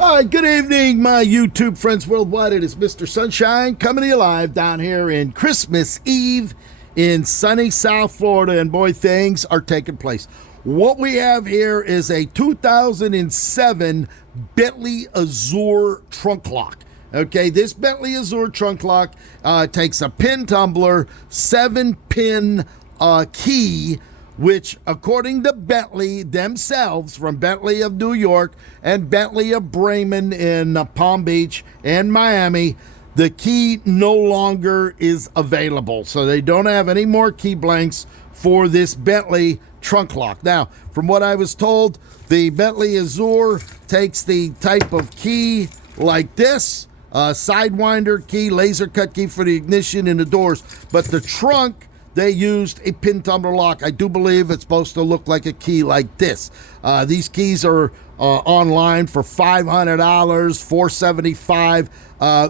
Hi, good evening, my YouTube friends worldwide. It is Mr. Sunshine coming to you live down here in Christmas Eve in sunny South Florida, and boy, things are taking place. What we have here is a 2007 Bentley Azure trunk lock. Okay, this Bentley Azure trunk lock takes a pin tumbler, 7-pin key, which, according to Bentley themselves, from Bentley of New York and Bentley of Bremen in Palm Beach and Miami, the key no longer is available. So they don't have any more key blanks for this Bentley trunk lock. Now, from what I was told, the Bentley Azure takes the type of key like this, sidewinder key, laser cut key for the ignition and the doors, but the trunk, they used a pin tumbler lock. I do believe it's supposed to look like a key like this. These keys are online for $500, $475,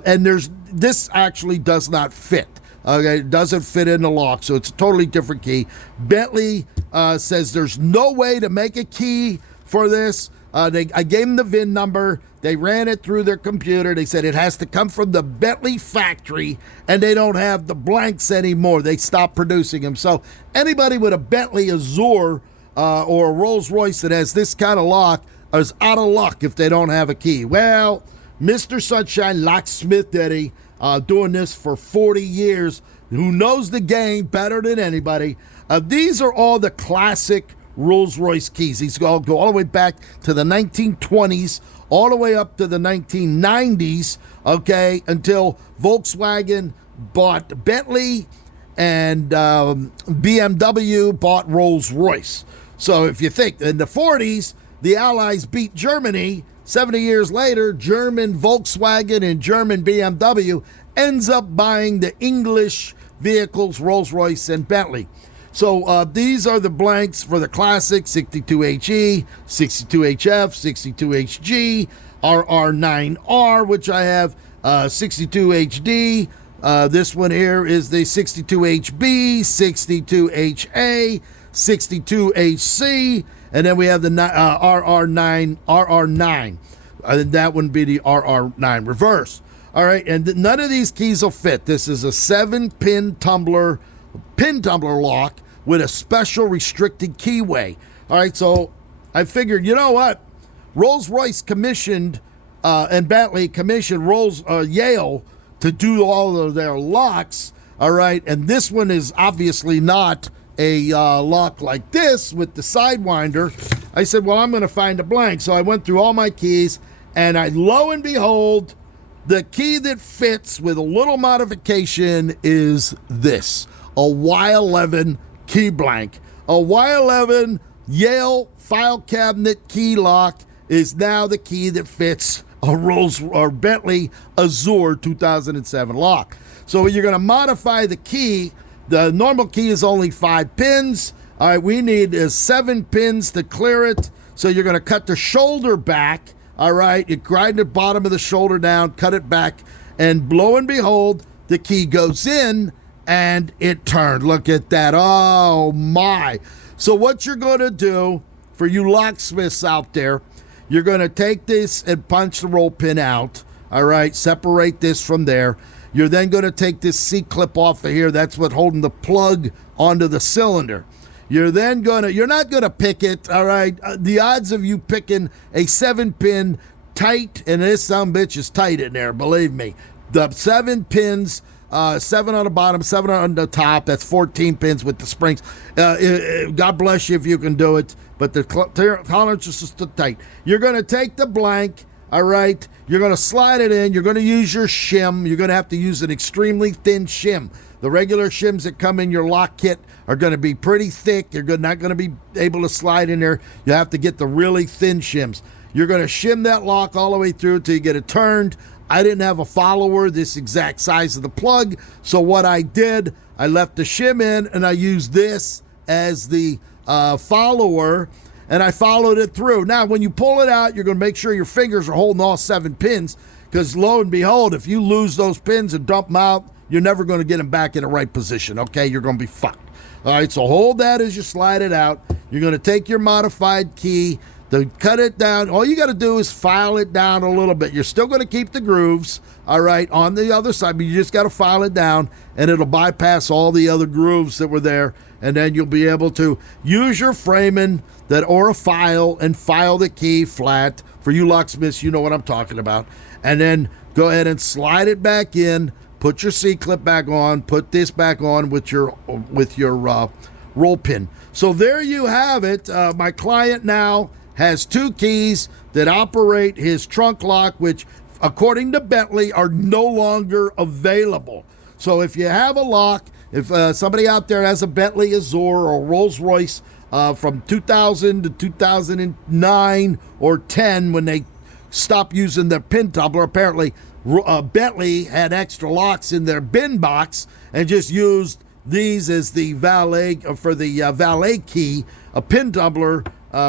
and this actually does not fit. Okay, it doesn't fit in the lock, so it's a totally different key. Bentley says there's no way to make a key for this. I gave them the VIN number. They ran it through their computer. They said it has to come from the Bentley factory, and they don't have the blanks anymore. They stopped producing them. So anybody with a Bentley Azure or a Rolls Royce that has this kind of lock is out of luck if they don't have a key. Well, Mr. Sunshine Locksmith Eddy, doing this for 40 years, who knows the game better than anybody. These are all the classic Rolls-Royce keys. These go all the way back to the 1920s, all the way up to the 1990s, okay, until Volkswagen bought Bentley and BMW bought Rolls-Royce. So if you think, in the 40s, the Allies beat Germany. 70 years later, German Volkswagen and German BMW ends up buying the English vehicles, Rolls-Royce and Bentley. So these are the blanks for the classic 62HE, 62HF, 62HG, RR9R, which I have, 62HD. This one here is the 62HB, 62HA, 62HC, and then we have the RR9. That wouldn't be the RR9 reverse. All right, and none of these keys will fit. This is a 7-pin pin tumbler lock with a special restricted keyway. All right, so I figured, you know what? Rolls-Royce commissioned and Bentley commissioned Yale to do all of their locks. All right, and this one is obviously not a lock like this with the sidewinder. I said, well, I'm going to find a blank. So I went through all my keys, and lo and behold, the key that fits with a little modification is this, a Y11 key blank. A Y11 Yale file cabinet key lock is now the key that fits a Rolls or Bentley Azure 2007 lock. So you're going to modify the key. The normal key is only 5 pins. All right, we need 7 pins to clear it. So you're going to cut the shoulder back. All right, you grind the bottom of the shoulder down, cut it back, and lo and behold, the key goes in and it turned. Look at that. Oh, my. So what you're going to do, for you locksmiths out there, you're going to take this and punch the roll pin out. All right, separate this from there. You're then going to take this C-clip off of here. That's what's holding the plug onto the cylinder. You're not going to pick it, all right? The odds of you picking a 7-pin tight, and this sumbitch is tight in there, believe me. The 7 pins, 7 on the bottom, 7 on the top, that's 14 pins with the springs. God bless you if you can do it, but the tolerance is just tight. You're going to take the blank, all right? You're going to slide it in. You're going to use your shim. You're going to have to use an extremely thin shim. The regular shims that come in your lock kit are going to be pretty thick. You're not going to be able to slide in there. You have to get the really thin shims. You're going to shim that lock all the way through until you get it turned. I didn't have a follower this exact size of the plug, so what I did, I left the shim in, and I used this as the follower, and I followed it through. Now, when you pull it out, you're going to make sure your fingers are holding all 7 pins, because lo and behold, if you lose those pins and dump them out, you're never going to get them back in the right position, okay? You're going to be fucked. All right, so hold that as you slide it out. You're going to take your modified key, To cut it down, all you got to do is file it down a little bit. You're still going to keep the grooves, all right, on the other side, but you just got to file it down, and it'll bypass all the other grooves that were there, and then you'll be able to use your framing or a file and file the key flat. For you locksmiths, you know what I'm talking about. And then go ahead and slide it back in, put your C-clip back on, put this back on with your roll pin. So there you have it. My client now has 2 keys that operate his trunk lock, which, according to Bentley, are no longer available. So if you have a lock, if somebody out there has a Bentley Azure or Rolls-Royce from 2000 to 2009 or 10, when they stopped using their pin tumbler, apparently Bentley had extra locks in their bin box and just used these as the valet key, a pin tumbler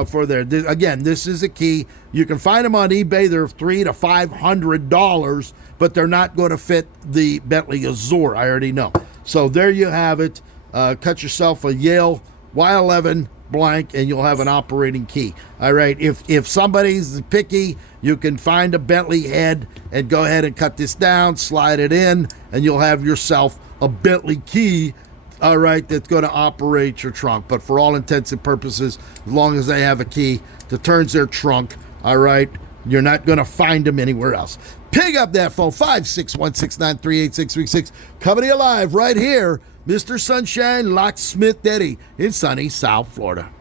for there. Again, this is a key. You can find them on eBay. They're $300 to $500, but they're not going to fit the Bentley Azure. I already know. So there you have it. Cut yourself a Yale Y11 blank, and you'll have an operating key. All right. If somebody's picky, you can find a Bentley head and go ahead and cut this down, slide it in, and you'll have yourself a Bentley key. All right, that's going to operate your trunk. But for all intents and purposes, as long as they have a key that turns their trunk, all right, you're not going to find them anywhere else. Pick up that phone, 561-693-8636. Coming to you live right here, Mr. Sunshine Locksmith Eddy in sunny South Florida.